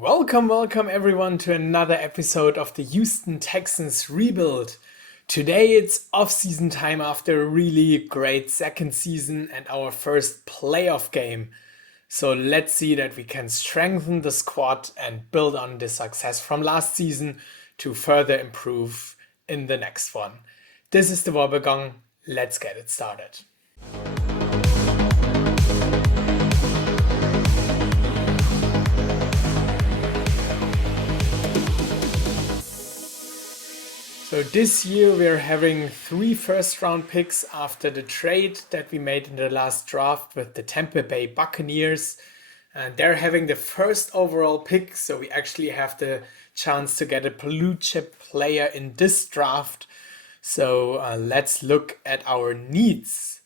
Welcome everyone to another episode of the Houston Texans Rebuild. Today it's off-season time after a really great second season and our first playoff game. So let's see that we can strengthen the squad and build on the success from last season to further improve in the next one. This is the Wobbegong. Let's get it started. So this year we're having 3 first-round picks after the trade that we made in the last draft with the Tampa Bay Buccaneers. And they're having the first overall pick, so we actually have the chance to get a blue chip player in this draft. So let's look at our needs.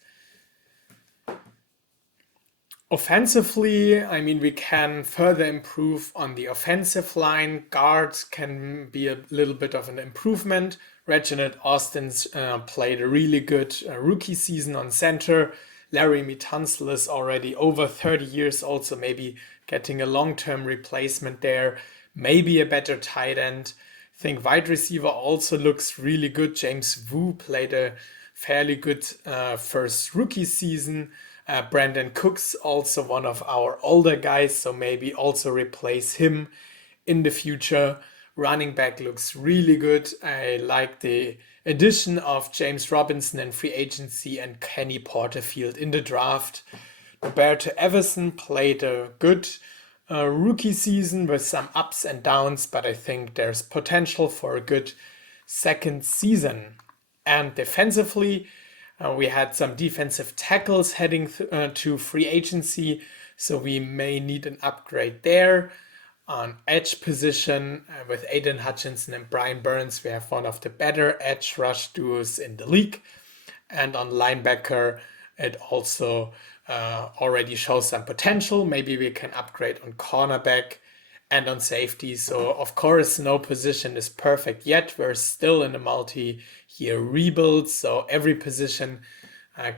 Offensively, we can further improve on the offensive line. Guard can be a little bit of an improvement. Reginald Austin's played a really good rookie season on center. Larry Tunsil is already over 30 years old, so maybe getting a long-term replacement there. Maybe a better tight end. I think wide receiver also looks really good. James Wu played a fairly good first rookie season. Brandon Cooks, also one of our older guys, so maybe also replace him in the future. Running back looks really good. I like the addition of James Robinson in free agency and Kenny Porterfield in the draft. Roberto Everson played a good rookie season with some ups and downs, but I think there's potential for a good second season. And defensively, we had some defensive tackles heading to free agency, so we may need an upgrade there. On edge position, with Aiden Hutchinson and Brian Burns, we have one of the better edge rush duos in the league. And on linebacker, it also already shows some potential. Maybe we can upgrade on cornerback and on safety. So of course, no position is perfect yet. We're still in a multi-year rebuild, so every position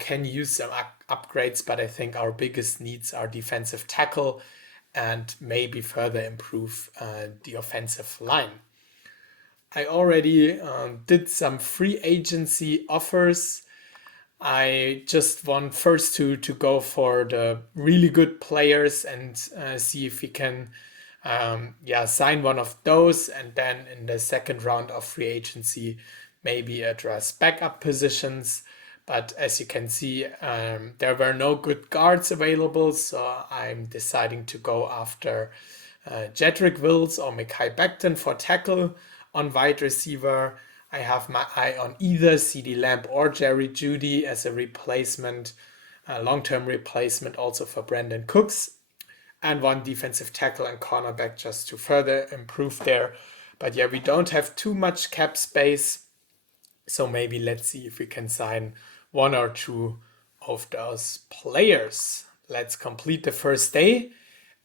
can use some upgrades, but I think our biggest needs are defensive tackle and maybe further improve the offensive line. I already did some free agency offers. I just want first to go for the really good players and see if we can sign one of those, and then in the second round of free agency maybe address backup positions. But as you can see, there were no good guards available, so I'm deciding to go after Jedrick Wills or Mekhi Becton for tackle. On wide receiver, I have my eye on either CeeDee Lamb or Jerry Jeudy as a replacement, long-term replacement also for Brandon Cooks. And one defensive tackle and cornerback just to further improve there. But yeah, we don't have too much cap space, so maybe let's see if we can sign one or two of those players. Let's complete the first day.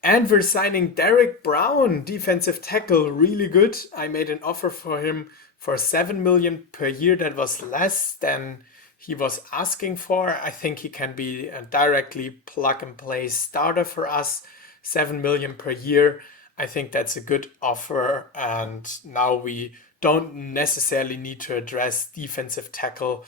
And we're signing Derrick Brown, defensive tackle, really good. I made an offer for him for $7 million per year. That was less than he was asking for. I think he can be a directly plug and play starter for us. $7 million per year. I think that's a good offer. And now we don't necessarily need to address defensive tackle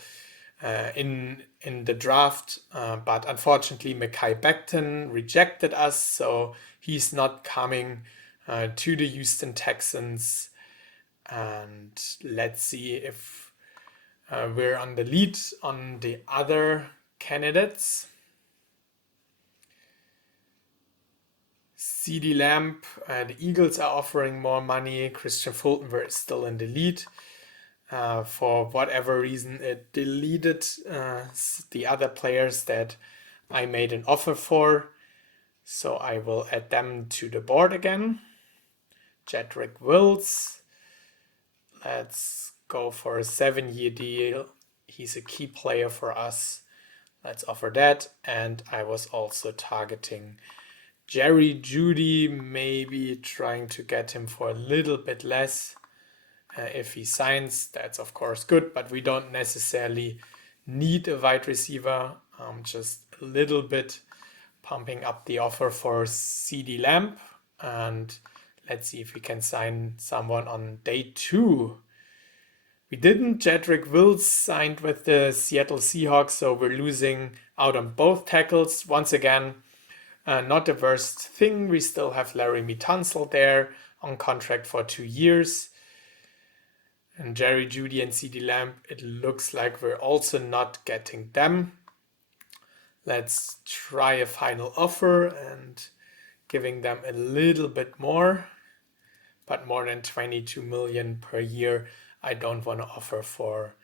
in the draft. But unfortunately, Mekhi Becton rejected us, so he's not coming to the Houston Texans. And let's see if we're on the lead on the other candidates. CeeDee Lamb, the Eagles are offering more money. Christian Fulton were still in the lead. For whatever reason, it deleted the other players that I made an offer for. So I will add them to the board again. Jedrick Wills. Let's go for a 7-year deal. He's a key player for us. Let's offer that. And I was also targeting Jerry Jeudy, maybe trying to get him for a little bit less. If he signs, that's of course good, but we don't necessarily need a wide receiver. Just a little bit pumping up the offer for CeeDee Lamb. And Let's see if we can sign someone on day 2. We didn't. Jedrick Wills signed with the Seattle Seahawks, so we're losing out on both tackles. Once again, not the worst thing. We still have Laramie Tunsil there on contract for 2 years. And Jerry Jeudy and CeeDee Lamb, it looks like we're also not getting them. Let's try a final offer and giving them a little bit more, but more than 22 million per year I don't want to offer for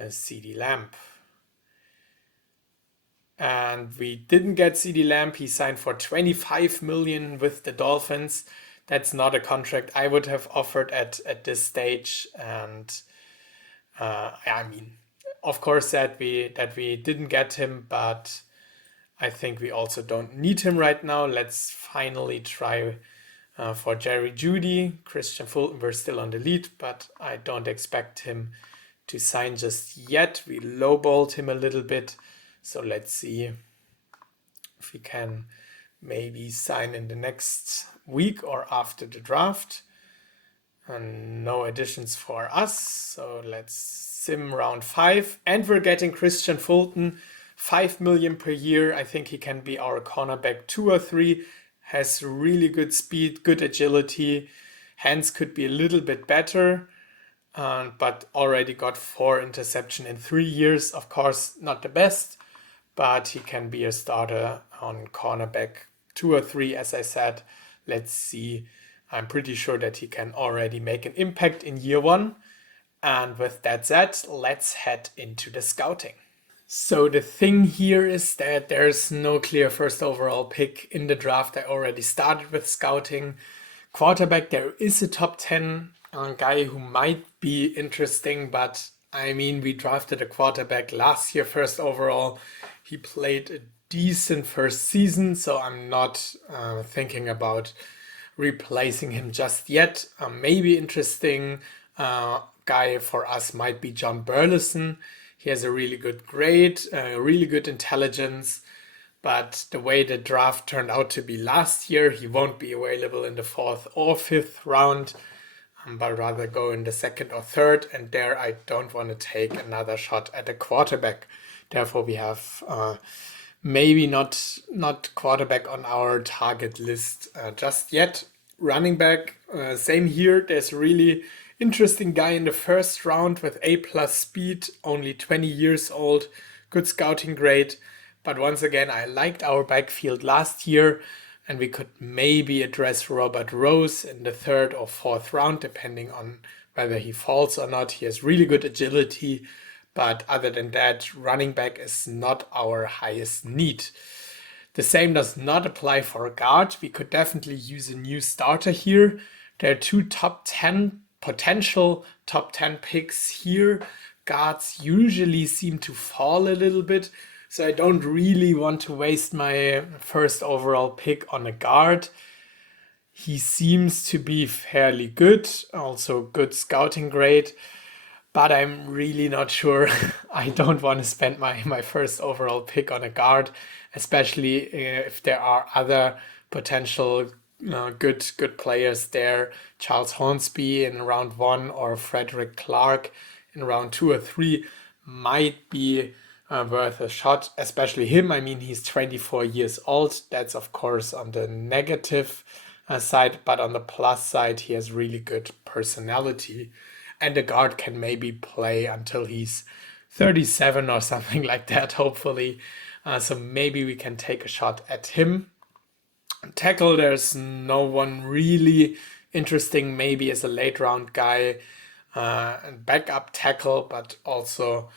CeeDee Lamb. And we didn't get CeeDee Lamb. He signed for 25 million with the Dolphins. That's not a contract I would have offered at this stage. And I mean, of course that we didn't get him, but I think we also don't need him right now. Let's finally try for Jerry Jeudy. Christian Fulton, we're still on the lead, but I don't expect him to sign just yet. We lowballed him a little bit. So let's see if we can maybe sign in the next week or after the draft. And no additions for us. So let's sim round 5. And we're getting Christian Fulton, 5 million per year. I think he can be our cornerback 2 or 3. Has really good speed, good agility. Hands could be a little bit better, but already got 4 interceptions in 3 years. Of course, not the best, but he can be a starter on cornerback 2 or 3, as I said. Let's see. I'm pretty sure that he can already make an impact in year 1. And with that said, let's head into the scouting. So the thing here is that there's no clear first overall pick in the draft. I already started with scouting. Quarterback, there is a top 10 guy who might be interesting, but I mean, we drafted a quarterback last year first overall. He played a decent first season, so I'm not thinking about replacing him just yet. Maybe interesting guy for us might be John Burleson. He has a really good grade, really good intelligence, but the way the draft turned out to be last year, he won't be available in the 4th or 5th round, but rather go in the 2nd or 3rd, and there I don't want to take another shot at a quarterback. Therefore, we have maybe not quarterback on our target list just yet. Running back, same here. There's really interesting guy in the 1st round with A+ speed, only 20 years old, good scouting grade. But once again, I liked our backfield last year, and we could maybe address Robert Rose in the 3rd or 4th round, depending on whether he falls or not. He has really good agility, but other than that, running back is not our highest need. The same does not apply for a guard. We could definitely use a new starter here. There are 2 potential top 10 picks here. Guards usually seem to fall a little bit, so I don't really want to waste my first overall pick on a guard. He seems to be fairly good, also good scouting grade, but I'm really not sure. I don't want to spend my first overall pick on a guard, especially if there are other potential good players there. Charles Hornsby in round 1 or Frederick Clark in round 2 or 3 might be worth a shot, especially him. I mean, he's 24 years old. That's of course on the negative side, but on the plus side, he has really good personality, and the guard can maybe play until he's 37 or something like that, hopefully. So maybe we can take a shot at him. Tackle, there's no one really interesting, maybe as a late round guy, and backup tackle, but also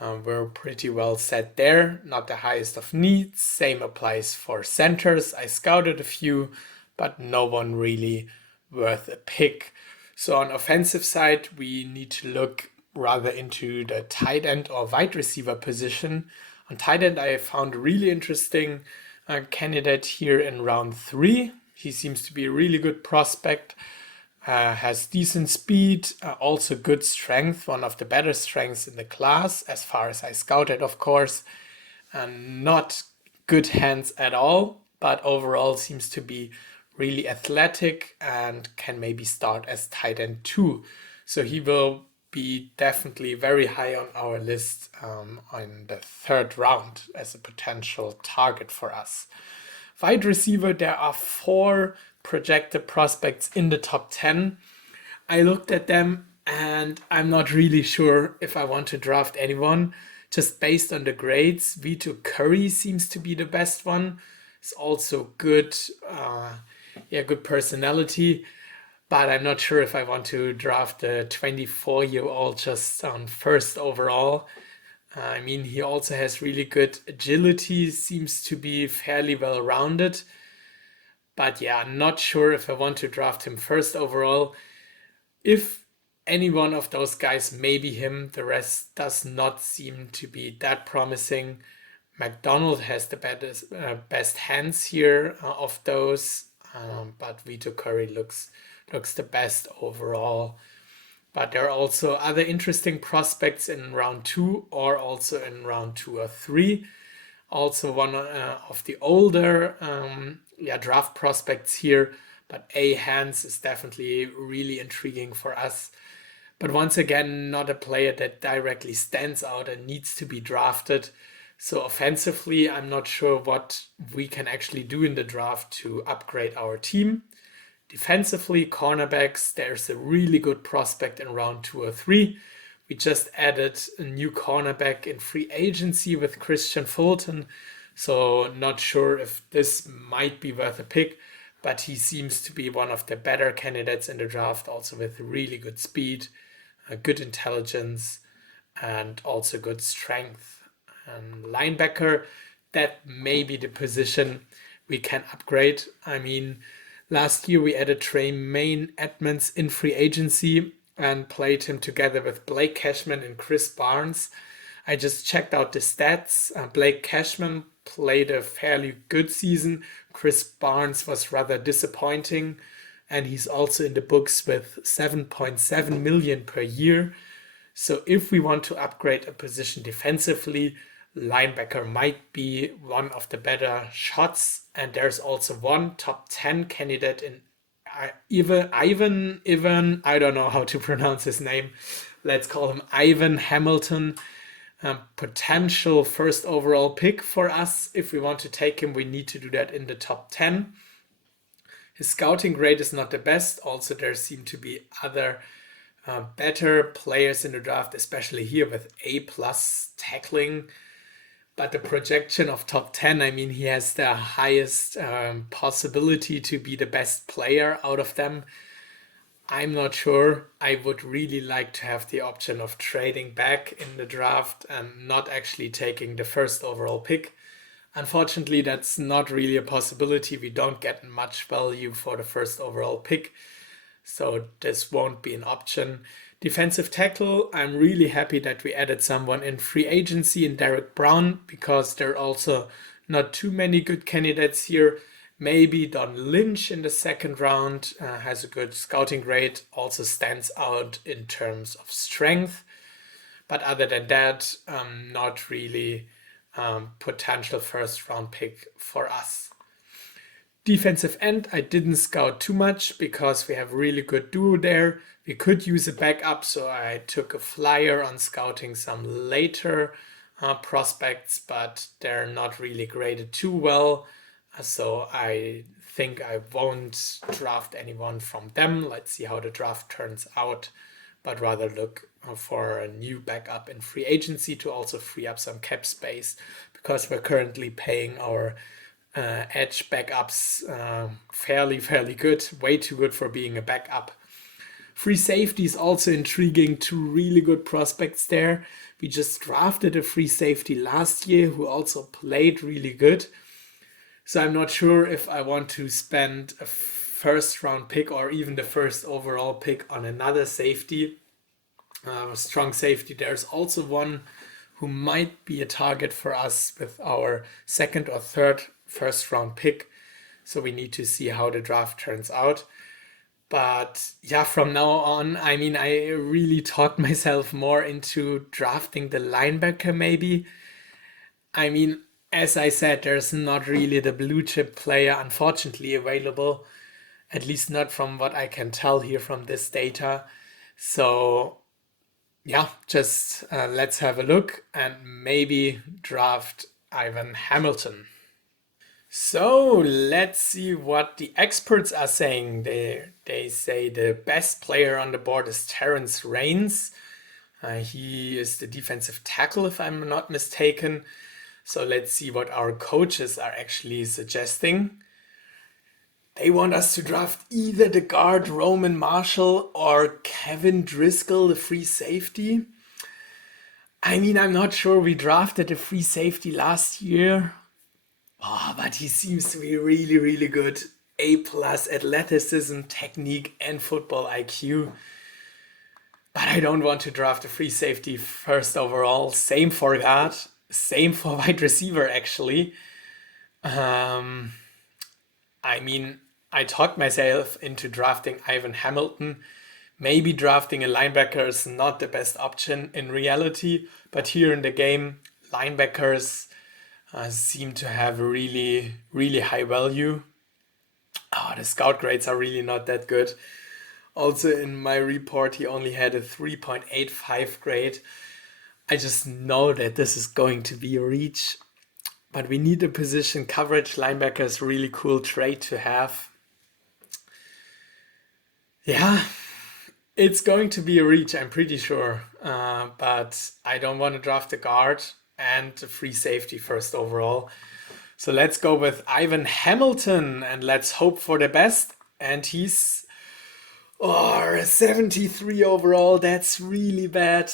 we're pretty well set there. Not the highest of needs. Same applies for centers. I scouted a few, but no one really worth a pick. So on offensive side, we need to look rather into the tight end or wide receiver position. On tight end, I found a really interesting candidate here in round 3. He seems to be a really good prospect, has decent speed, also good strength, one of the better strengths in the class, as far as I scouted, of course, and not good hands at all, but overall seems to be really athletic and can maybe start as tight end 2. So he will be definitely very high on our list on the 3rd round as a potential target for us. Wide receiver, there are 4 projected prospects in the top 10. I looked at them and I'm not really sure if I want to draft anyone. Just based on the grades, Vito Curry seems to be the best one. It's also good, good personality, but I'm not sure if I want to draft a 24-year-old just on 1st overall. I mean, he also has really good agility, seems to be fairly well rounded. But yeah, I'm not sure if I want to draft him 1st overall. If any one of those guys, maybe him, the rest does not seem to be that promising. McDonald has the best hands here of those, but Vito Curry looks the best overall. But there are also other interesting prospects in round 2 or also in round 2 or 3. Also one of the older draft prospects here, but A. Hans is definitely really intriguing for us. But once again, not a player that directly stands out and needs to be drafted. So offensively, I'm not sure what we can actually do in the draft to upgrade our team. Defensively, cornerbacks, there's a really good prospect in round 2 or 3. We just added a new cornerback in free agency with Christian Fulton. So not sure if this might be worth a pick, but he seems to be one of the better candidates in the draft, also with really good speed, good intelligence, and also good strength. And linebacker, that may be the position we can upgrade. I mean, last year we added Tremaine Edmonds in free agency and played him together with Blake Cashman and Chris Barnes. I just checked out the stats. Blake Cashman played a fairly good season. Chris Barnes was rather disappointing, and he's also in the books with 7.7 million per year. So if we want to upgrade a position defensively, linebacker might be one of the better shots. And there's also one top 10 candidate in Ivan, I don't know how to pronounce his name. Let's call him Ivan Hamilton. Potential 1st overall pick for us. If we want to take him, we need to do that in the top 10. His scouting grade is not the best. Also, there seem to be other better players in the draft, especially here with A+ tackling. But the projection of top 10, I mean, he has the highest possibility to be the best player out of them. I'm not sure. I would really like to have the option of trading back in the draft and not actually taking the 1st overall pick. Unfortunately, that's not really a possibility. We don't get much value for the 1st overall pick. So this won't be an option. Defensive tackle, I'm really happy that we added someone in free agency in DERRICK Brown, because there are also not too many good candidates here. Maybe Don Lynch in the 2nd round has a good scouting grade, also stands out in terms of strength. But other than that, not really potential 1st round pick for us. Defensive end, I didn't scout too much because we have really good duo there. We could use a backup, so I took a flyer on scouting some later prospects, but they're not really graded too well. So I think I won't draft anyone from them. Let's see how the draft turns out, but rather look for a new backup in free agency to also free up some cap space, because we're currently paying our edge backups fairly good, way too good for being a backup. Free safety is also intriguing, 2 really good prospects there. We just drafted a free safety last year who also played really good. So I'm not sure if I want to spend a 1st round pick or even the 1st overall pick on another safety, strong safety. There's also one who might be a target for us with our 2nd or 3rd 1st round pick. So we need to see how the draft turns out. But yeah, from now on, I mean, I really talked myself more into drafting the linebacker maybe. I mean, as I said, there's not really the blue chip player, unfortunately, available. at least not from what I can tell here from this data. So yeah, just let's have a look and maybe draft Ivan Hamilton. So let's see what the experts are saying. They say the best player on the board is Terrence Reigns. He is the defensive tackle, if I'm not mistaken. So let's see what our coaches are actually suggesting. They want us to draft either the guard Roman Marshall or Kevin Driscoll, the free safety. I mean, I'm not sure we drafted a free safety last year. But he seems to be really, really good. A plus athleticism, technique, and football IQ. But I don't want to draft a free safety first overall. Same for guard. Same for wide receiver, actually. I mean, I talked myself into drafting Ivan Hamilton. Maybe drafting a linebacker is not the best option in reality, but here in the game, linebackers seem to have a really, really high value. The scout grades are really not that good. Also, in my report, he only had a 3.85 grade. I just know that this is going to be a reach, but we need a position coverage. Linebacker is a really cool trait to have. Yeah, it's going to be a reach, I'm pretty sure. But I don't want to draft a guard and a free safety first overall. So let's go with Ivan Hamilton and let's hope for the best. And he's a 73 overall. That's really bad.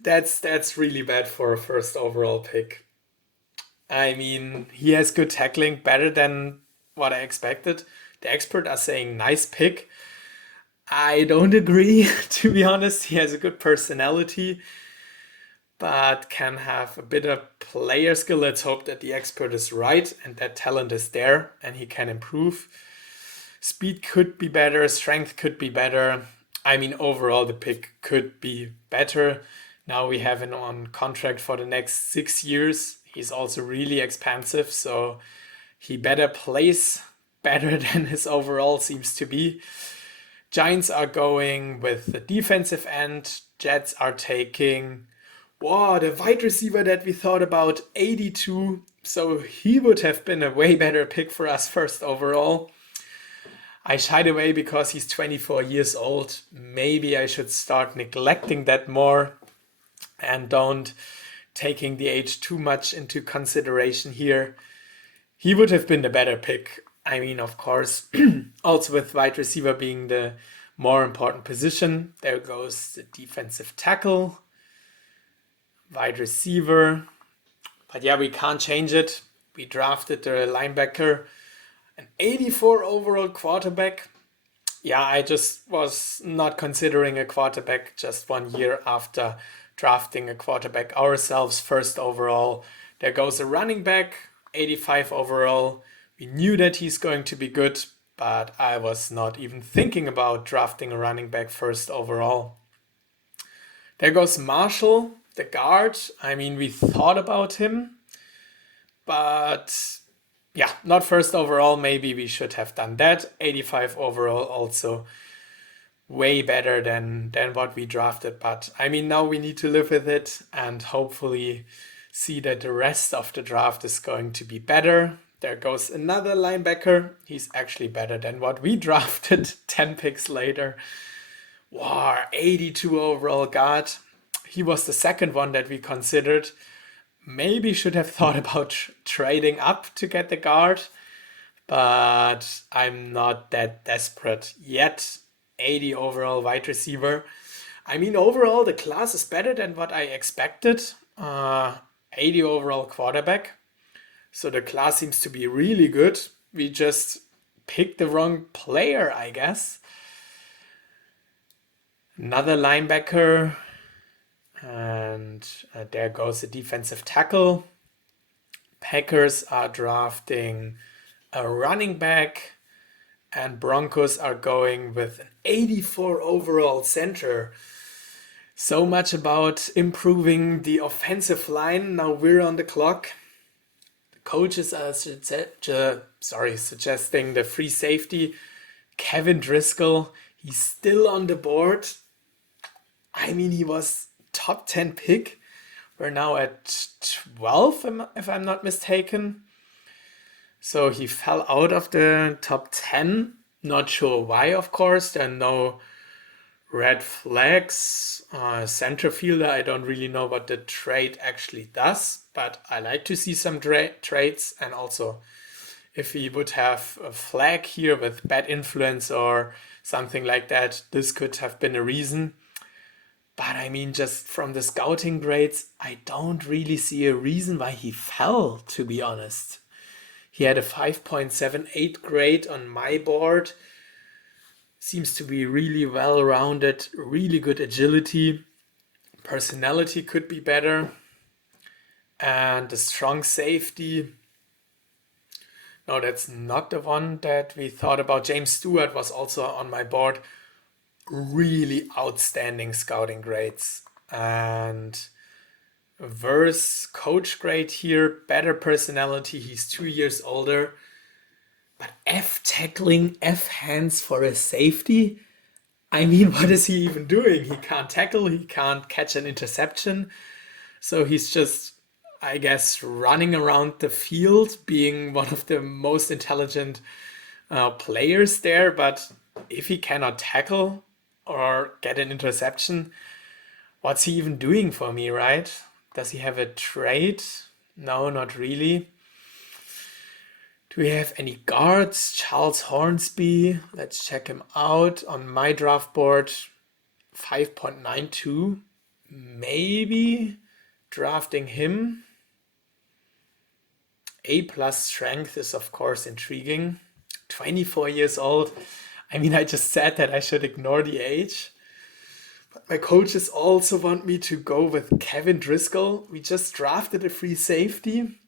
That's really bad for a first overall pick. I mean, he has good tackling, better than what I expected. The experts are saying nice pick. I don't agree, to be honest. He has a good personality, but can have a bit of player skill. Let's hope that the expert is right and that talent is there and he can improve. Speed could be better, strength could be better. I mean, overall, the pick could be better. Now we have him on contract for the next 6 years. He's also really expensive, so he better plays better than his overall seems to be. Giants are going with the defensive end. Jets are taking the wide receiver that we thought about, 82. So he would have been a way better pick for us first overall. I shied away because he's 24 years old. Maybe I should start neglecting that more and don't taking the age too much into consideration here. He would have been the better pick. I mean, of course, also with wide receiver being the more important position. There goes the defensive tackle. Wide receiver. But yeah, we can't change it. We drafted the linebacker, an 84 overall quarterback. Yeah, I just was not considering a quarterback just 1 year after drafting a quarterback ourselves first overall. There goes a running back, 85 overall. We knew that he's going to be good, but I was not even thinking about drafting a running back first overall. There goes Marshall, the guard. I mean, we thought about him, but yeah, not first overall. Maybe we should have done that. 85 overall also way better than what we drafted. But I mean, now we need to live with it and hopefully see that the rest of the draft is going to be better. There goes another linebacker. He's actually better than what we drafted 10 picks later. 82 overall guard. He was the second one that we considered. Maybe should have thought about trading up to get the guard, but I'm not that desperate yet. 80 overall wide receiver. I mean, overall, the class is better than what I expected. 80 overall quarterback. So the class seems to be really good. We just picked the wrong player, I guess. Another linebacker. And there goes the defensive tackle. Packers are drafting a running back. And Broncos are going with an 84 overall center. So much about improving the offensive line. Now we're on the clock. The coaches are suggesting the free safety. Kevin Driscoll, he's still on the board. I mean, he was top 10 pick. We're now at 12, if I'm not mistaken. So he fell out of the top 10. Not sure why, of course. There are no red flags. Center fielder, I don't really know what the trade actually does, but I like to see some trades. And also, if he would have a flag here with bad influence or something like that, this could have been a reason. But I mean, just from the scouting grades, I don't really see a reason why he fell, to be honest. He had a 5.78 grade on my board. Seems to be really well-rounded, really good agility. Personality could be better. And the strong safety. No, that's not the one that we thought about. James Stewart was also on my board. Really outstanding scouting grades. And worse coach grade here, better personality. He's 2 years older. But F tackling, F hands for a safety. I mean, what is he even doing? He can't tackle, he can't catch an interception. So he's just, I guess, running around the field, being one of the most intelligent players there. But if he cannot tackle or get an interception, what's he even doing for me, right? Does he have a trade? No, not really. Do we have any guards? Charles Hornsby. Let's check him out. On my draft board, 5.92. Maybe drafting him. A+ strength is, of course, intriguing. 24 years old. I mean, I just said that I should ignore the age. But my coaches also want me to go with Kevin Driscoll. We just drafted a free safety.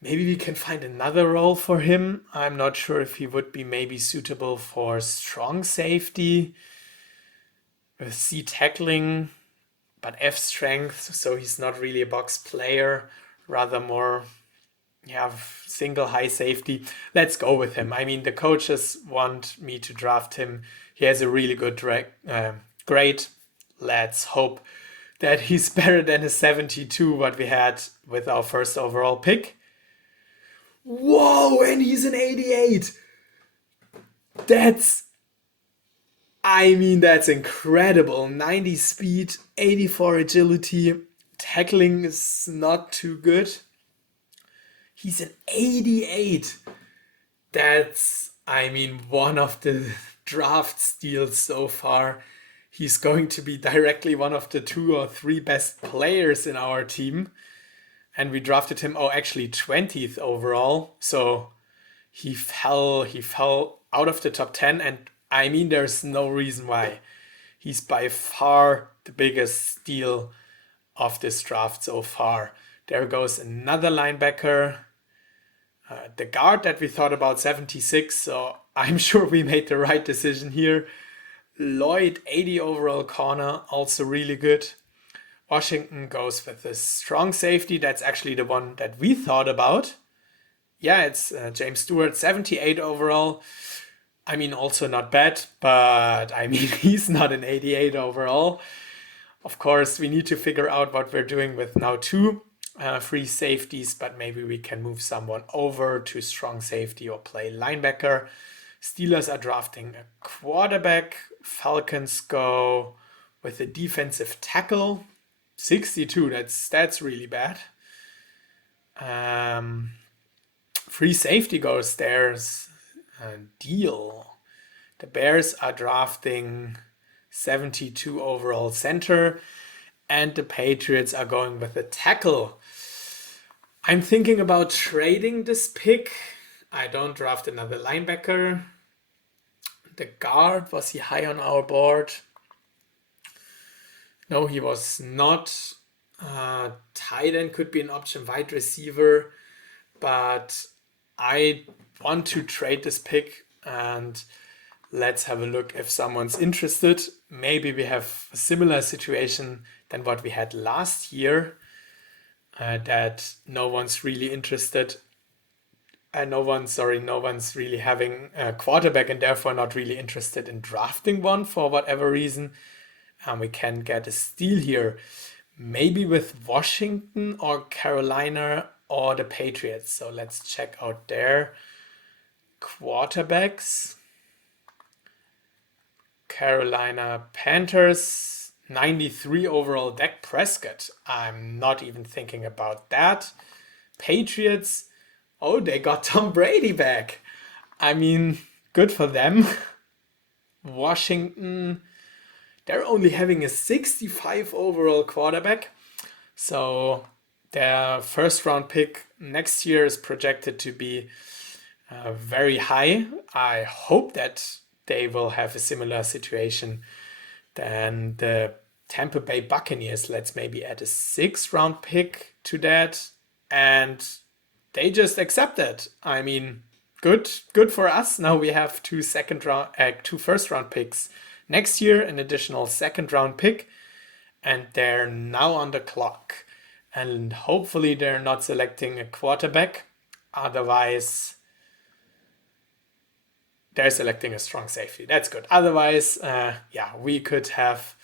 Maybe we can find another role for him. I'm not sure if he would be maybe suitable for strong safety with C tackling, but F strength, so he's not really a box player, rather more single high safety. Let's go with him. I mean, the coaches want me to draft him. He has a really good grade. Let's hope that he's better than a 72 what we had with our first overall pick. Whoa, and he's an 88. That's incredible. 90 speed, 84 agility. Tackling is not too good. He's an 88. That's, one of the draft steals so far. He's going to be directly one of the 2 or 3 best players in our team. And we drafted him, actually 20th overall. So he fell out of the top 10. And there's no reason why. He's by far the biggest steal of this draft so far. There goes another linebacker. The guard that we thought about, 76. So I'm sure we made the right decision here. Lloyd, 80 overall corner, also really good. Washington goes with the strong safety. That's actually the one that we thought about. Yeah, it's James Stewart, 78 overall. Also not bad, but he's not an 88 overall. Of course, we need to figure out what we're doing with now 2 free safeties, but maybe we can move someone over to strong safety or play linebacker. Steelers are drafting a quarterback. Falcons go with a defensive tackle. 62, that's really bad. Free safety goes there's a deal. The Bears are drafting 72 overall center, and the Patriots are going with a tackle. I'm thinking about trading this pick. I don't draft another linebacker. The guard, was he high on our board? No, he was not. Tight end could be an option, wide receiver. But I want to trade this pick, and let's have a look if someone's interested. Maybe we have a similar situation than what we had last year, that no one's really interested. no one's really having a quarterback and therefore not really interested in drafting one for whatever reason. We can get a steal here, maybe with Washington or Carolina or the Patriots. So let's check out their quarterbacks. Carolina Panthers, 93 overall, Dak Prescott. I'm not even thinking about that. Patriots, oh, they got Tom Brady back. I mean, good for them. Washington, they're only having a 65 overall quarterback. So their first round pick next year is projected to be very high. I hope that they will have a similar situation than the Tampa Bay Buccaneers. Let's maybe add a 6th round pick to that. And they just accept it. I mean, good for us. Now we have two first round picks next year, an additional 2nd round pick, and they're now on the clock. And hopefully they're not selecting a quarterback. Otherwise, they're selecting a strong safety. That's good. Otherwise, we could have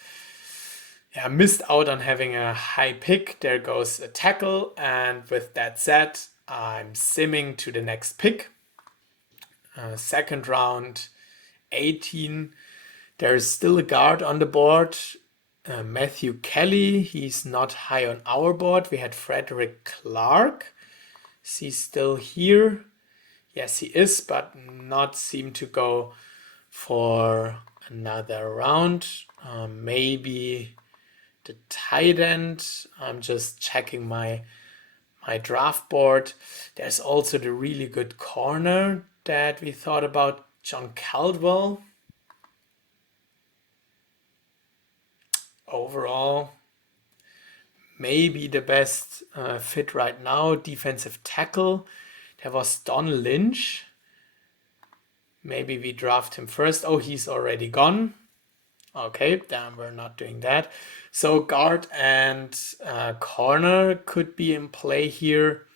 missed out on having a high pick. There goes a tackle. And with that said, I'm simming to the next pick. 2nd round, 18. There's still a guard on the board. Matthew Kelly. He's not high on our board. We had Frederick Clark. Is he still here? Yes, he is, but not seem to go for another round. Maybe the tight end. I'm just checking my draft board. There's also the really good corner that we thought about, John Caldwell. Overall, maybe the best fit right now, defensive tackle. There was Don Lynch. Maybe we draft him first. Oh, he's already gone. Okay, then we're not doing that. So guard and corner could be in play here.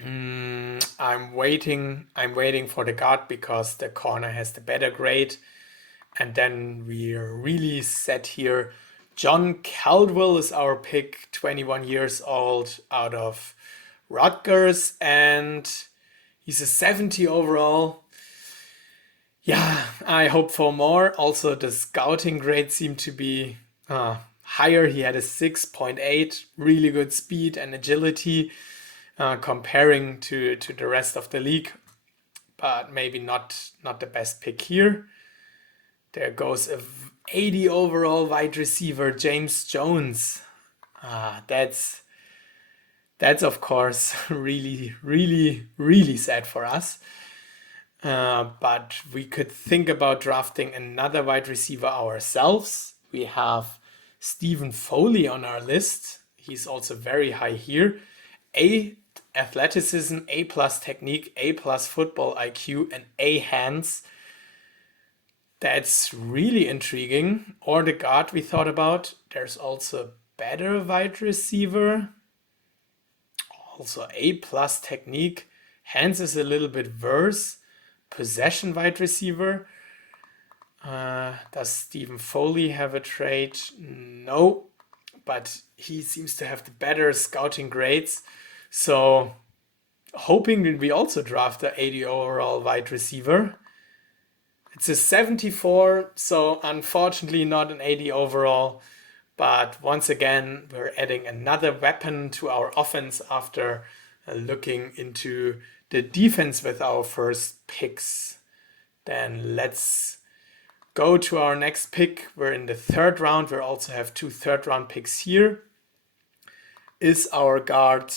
I'm waiting for the guard because the corner has the better grade. And then we're really set here. John Caldwell is our pick, 21 years old, out of Rutgers, and he's a 70 overall. Yeah, I hope for more. Also, the scouting grade seemed to be higher. He had a 6.8, really good speed and agility comparing to the rest of the league, but maybe not the best pick here. There goes a 80 overall wide receiver, James Jones. That's of course really, really, really sad for us. But we could think about drafting another wide receiver ourselves. We have Stephen Foley on our list. He's also very high here. A athleticism, A+ technique, A+ football IQ, and A hands. That's really intriguing. Or the guard we thought about. There's also a better wide receiver. Also A+ technique. Hands is a little bit worse. Possession wide receiver. Does Stephen Foley have a trade? No, but he seems to have the better scouting grades. So hoping that we also draft the 80 overall wide receiver. It's a 74, so unfortunately not an 80 overall. But once again, we're adding another weapon to our offense after looking into the defense with our first picks. Then let's go to our next pick. We're in the 3rd round. We also have 2 3rd round picks here. Is our guard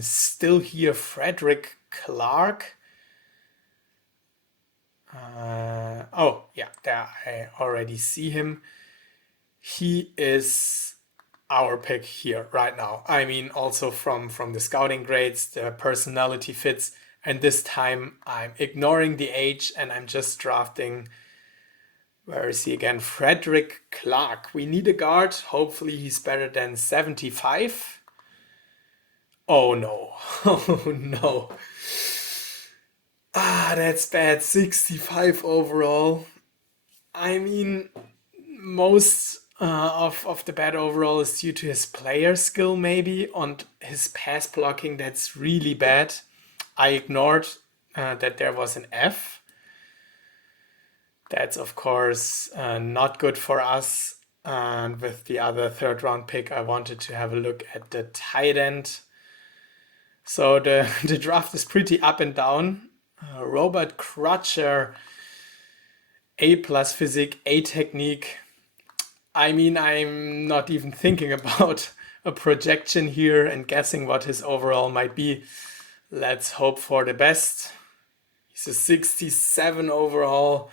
still here, Frederick Clark? There I already see him. He is our pick here right now. I mean, also from the scouting grades, the personality fits, and this time I'm ignoring the age and I'm just drafting, where is he again? Frederick Clark. We need a guard. Hopefully he's better than 75. Oh no. Oh no. That's bad. 65 overall. I mean, most of the bad overall is due to his player skill, maybe, and his pass blocking. That's really bad. I ignored that there was an F. That's, of course, not good for us. And with the other third round pick, I wanted to have a look at the tight end. So the draft is pretty up and down. Robert Crutcher, A plus physique, A technique. I mean, I'm not even thinking about a projection here and guessing what his overall might be. Let's hope for the best. He's a 67 overall.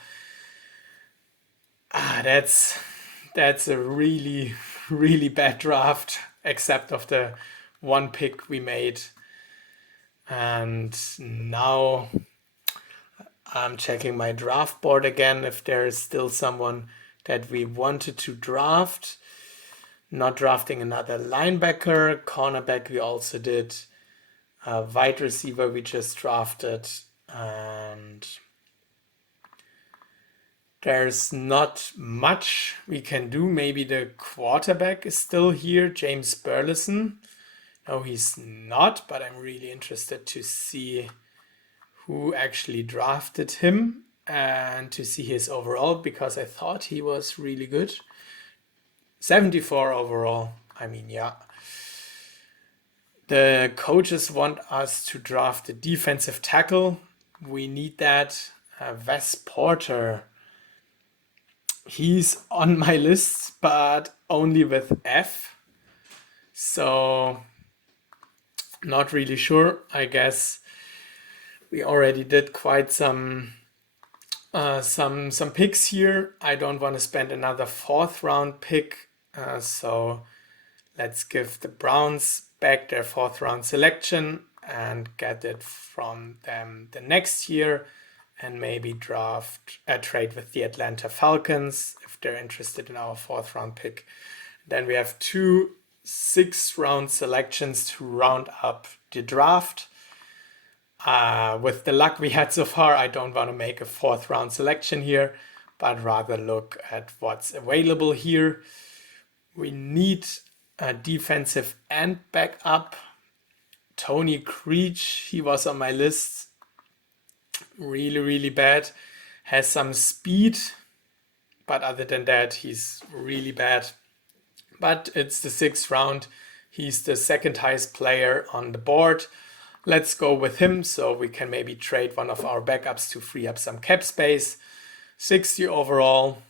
That's a really, really bad draft, except of the one pick we made. And now I'm checking my draft board again if there is still someone that we wanted to draft. Not drafting another linebacker. Cornerback we also did. Wide receiver we just drafted. And there's not much we can do. Maybe the quarterback is still here, James Burleson. No, he's not, but I'm really interested to see who actually drafted him and to see his overall because I thought he was really good. 74 overall. I mean, yeah. The coaches want us to draft a defensive tackle. We need that. Wes Porter. He's on my list, but only with F. So, not really sure. I guess we already did quite some picks here. I don't want to spend another fourth round pick, so let's give the Browns back their fourth round selection and get it from them the next year, and maybe trade with the Atlanta Falcons if they're interested in our fourth round pick. Then we have 2 6th round selections to round up the draft. With the luck we had so far, I don't want to make a fourth round selection here, but rather look at what's available here. We need a defensive end backup. Tony Creech, he was on my list. Really, really bad. Has some speed, but other than that, he's really bad. But it's the 6th round. He's the second highest player on the board. Let's go with him so we can maybe trade one of our backups to free up some cap space. 60 overall.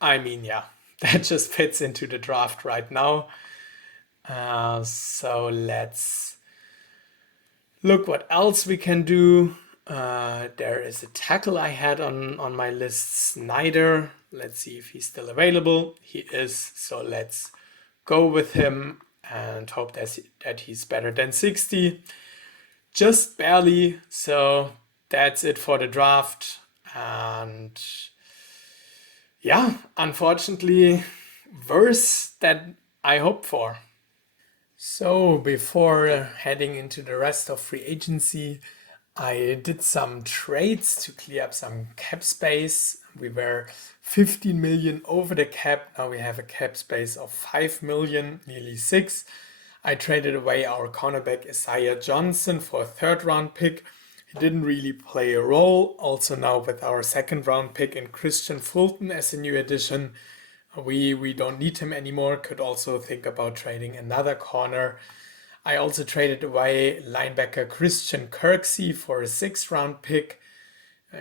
I mean, yeah, that just fits into the draft right now. So let's look what else we can do. There is a tackle I had on my list, Snyder. Let's see if he's still available. He is, so let's go with him and hope that he's better than 60. Just barely, so that's it for the draft. And yeah, unfortunately, worse than I hoped for. So before heading into the rest of free agency, I did some trades to clear up some cap space. We were 15 million over the cap. Now we have a cap space of 5 million, nearly 6. I traded away our cornerback Isaiah Johnson for a third round pick. He didn't really play a role. Also now with our second round pick in Christian Fulton as a new addition, we don't need him anymore. Could also think about trading another corner. I also traded away linebacker Christian Kirksey for a 6th round pick.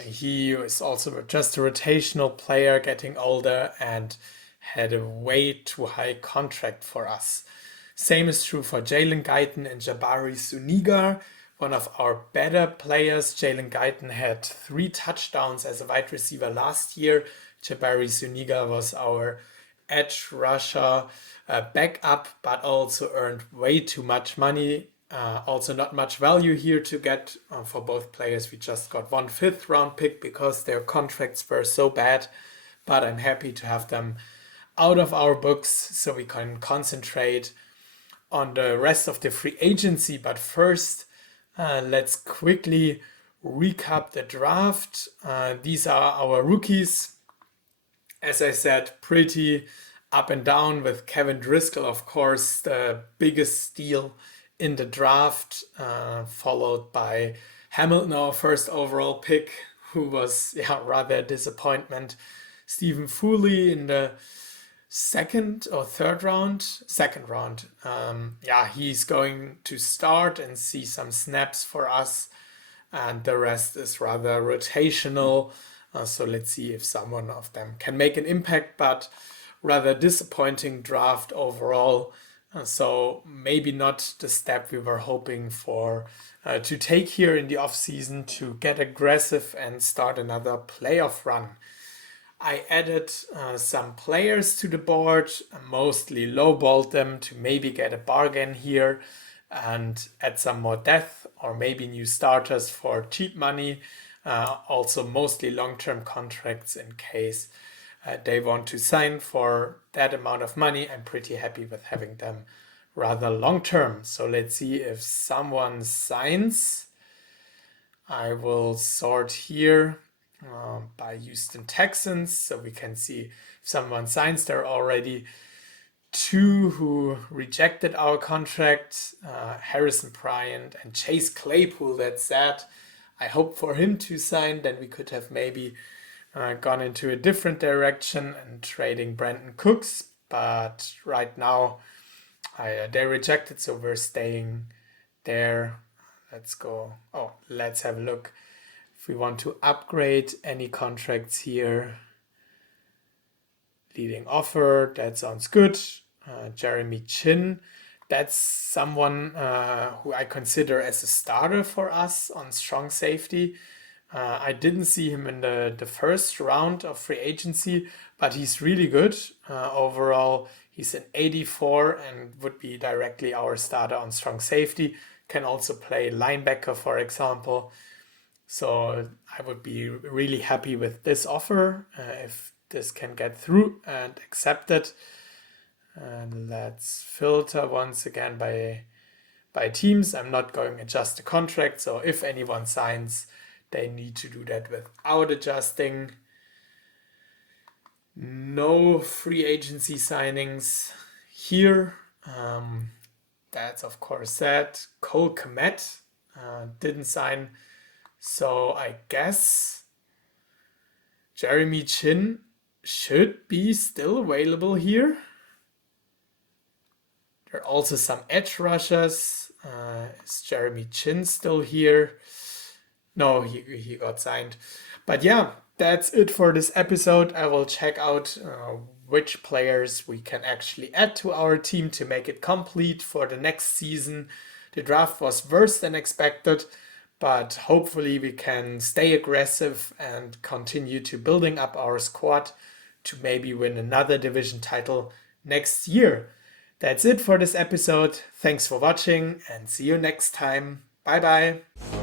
He is also just a rotational player getting older and had a way too high contract for us. Same is true for Jalen Guyton and Jabari Zuniga, one of our better players. Jalen Guyton had 3 touchdowns as a wide receiver last year. Jabari Zuniga was our edge rusher backup, but also earned way too much money. Also not much value here to get for both players. We just got 1 5th round pick because their contracts were so bad, but I'm happy to have them out of our books so we can concentrate on the rest of the free agency. But first, let's quickly recap the draft. These are our rookies. As I said, pretty up and down, with Kevin Driscoll, of course, the biggest steal in the draft, followed by Hamilton, our first overall pick, who was rather a disappointment. Stephen Foley in the second round. He's going to start and see some snaps for us, and the rest is rather rotational. So let's see if someone of them can make an impact, but rather disappointing draft overall. So maybe not the step we were hoping for to take here in the offseason to get aggressive and start another playoff run. I added some players to the board, mostly lowballed them to maybe get a bargain here and add some more depth or maybe new starters for cheap money. Also mostly long-term contracts in case they want to sign for that amount of money. I'm pretty happy with having them rather long-term. So let's see if someone signs. I will sort here by Houston Texans, so we can see if someone signs. There are already 2 who rejected our contract, Harrison Bryant and Chase Claypool. That's sad. I hope for him to sign, then we could have maybe gone into a different direction and trading Brandon Cooks, but right now they rejected, so we're staying there. Let's go. Let's have a look if we want to upgrade any contracts here. Leading offer, that sounds good. Jeremy Chin, that's someone who I consider as a starter for us on strong safety. I didn't see him in the first round of free agency, but he's really good. Overall, he's an 84 and would be directly our starter on strong safety. Can also play linebacker, for example. So I would be really happy with this offer if this can get through and accepted. And let's filter once again by teams. I'm not going to adjust the contract, so if anyone signs, they need to do that without adjusting. No free agency signings here. That's of course sad. Cole Kmet didn't sign, so I guess Jeremy Chin should be still available here. There are also some edge rushers. Is Jeremy Chin still here? No, he got signed. But yeah, that's it for this episode. I will check out which players we can actually add to our team to make it complete for the next season. The draft was worse than expected, but hopefully we can stay aggressive and continue to building up our squad to maybe win another division title next year. That's it for this episode. Thanks for watching and see you next time. Bye bye.